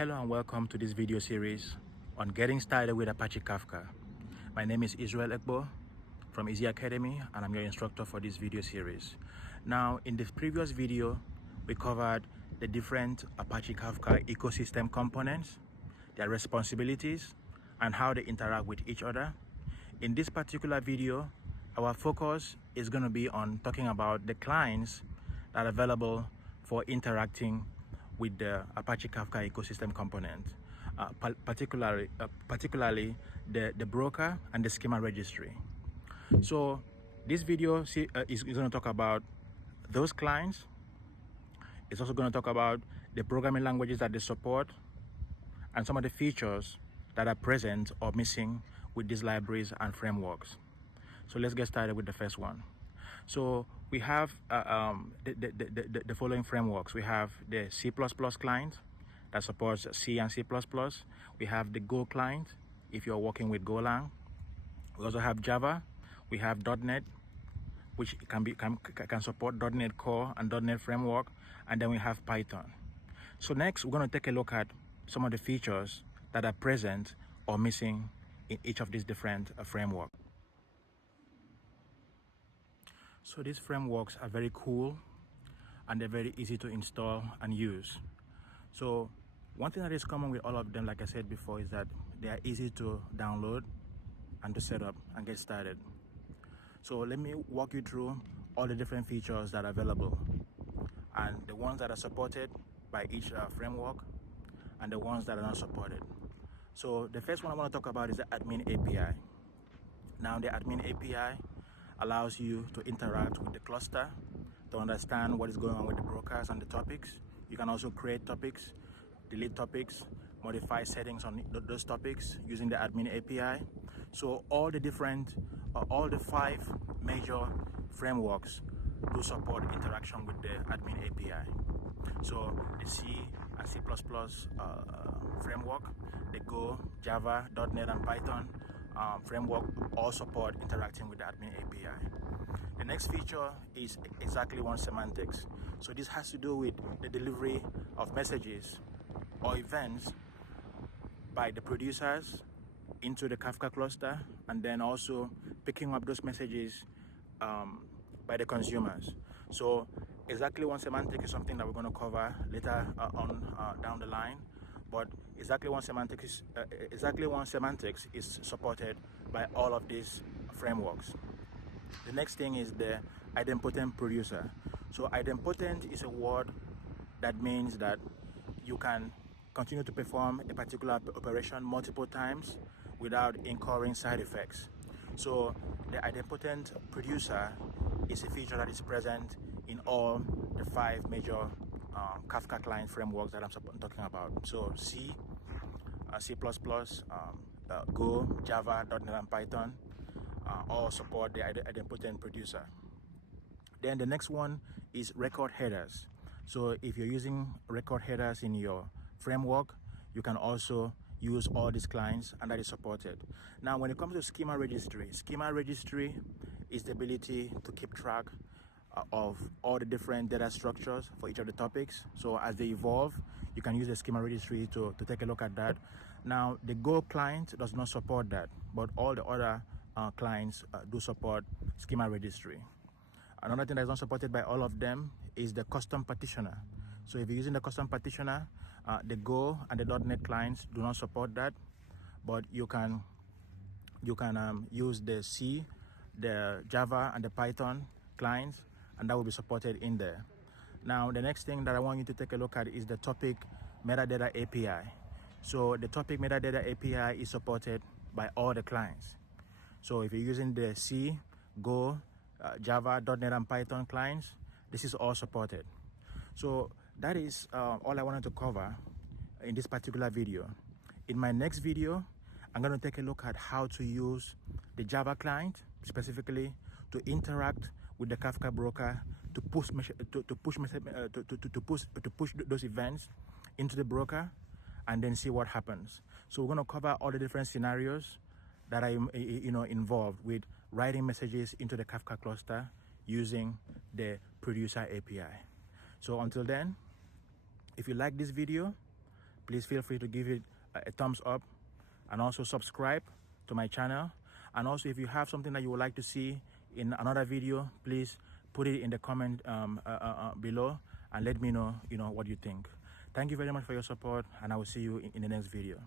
Hello and welcome to this video series on getting started with Apache Kafka. My name is Israel Ekbo from Easy Academy and I'm your instructor for this video series. Now, in the previous video, we covered the different Apache Kafka ecosystem components, their responsibilities, and how they interact with each other. In this particular video, our focus is going to be on talking about the clients that are available for interacting with the Apache Kafka ecosystem component, particularly the broker and the schema registry. So this video is going to talk about those clients. It's also going to talk about the programming languages that they support and some of the features that are present or missing with these libraries and frameworks. So let's get started with the first one. So we have the following frameworks. We have the C++ client that supports C and C++. We have the Go client if you're working with Golang. We also have Java. We have .NET, which can support .NET Core and .NET Framework. And then we have Python. So next, we're going to take a look at some of the features that are present or missing in each of these different frameworks. So these frameworks are very cool and they're very easy to install and use. So one thing that is common with all of them, like I said before, is that they are easy to download and to set up and get started. So let me walk you through all the different features that are available and the ones that are supported by each framework and the ones that are not supported. So the first one I want to talk about is the admin API. Now the admin API allows you to interact with the cluster to understand what is going on with the brokers and the topics. You can also create topics, delete topics, modify settings on those topics using the admin API. So all the 5 major frameworks do support interaction with the admin API. So the C and C++ framework, the Go, Java, .NET and Python framework all support interacting with the admin API. The next feature is exactly one semantics. So this has to do with the delivery of messages or events by the producers into the Kafka cluster and then also picking up those messages by the consumers. So exactly one semantic is something that we're going to cover later on down the line. But exactly one semantics is supported by all of these frameworks. The next thing is the idempotent producer. So idempotent is a word that means that you can continue to perform a particular operation multiple times without incurring side effects. So the idempotent producer is a feature that is present in all the 5 major Kafka client frameworks that I'm talking about. So C, C++, Go, Java, .NET and Python all support the idempotent producer. Then the next one is record headers. So if you're using record headers in your framework, you can also use all these clients and that is supported. Now when it comes to schema registry is the ability to keep track of all the different data structures for each of the topics. So as they evolve, you can use the schema registry to take a look at that. Now the Go client does not support that, but all the other clients do support schema registry. Another thing that is not supported by all of them is the custom partitioner. So if you're using the custom partitioner, the Go and the .NET clients do not support that, but you can use the C, the Java and the Python clients, and that will be supported in there. Now the next thing that I want you to take a look at is the topic metadata API. So the topic metadata API is supported by all the clients. So if you're using the C, Go, Java, .NET and Python clients, this is all supported. So that is all I wanted to cover in this particular video. In my next video, I'm going to take a look at how to use the Java client specifically to interact with the Kafka broker to push those events into the broker and then see what happens. So we're going to cover all the different scenarios that are involved with writing messages into the Kafka cluster using the producer API. So until then, if you like this video, please feel free to give it a thumbs up, and also subscribe to my channel. And also, if you have something that you would like to see in another video, please put it in the comment below and let me know, what you think. Thank you very much for your support, and I will see you in the next video.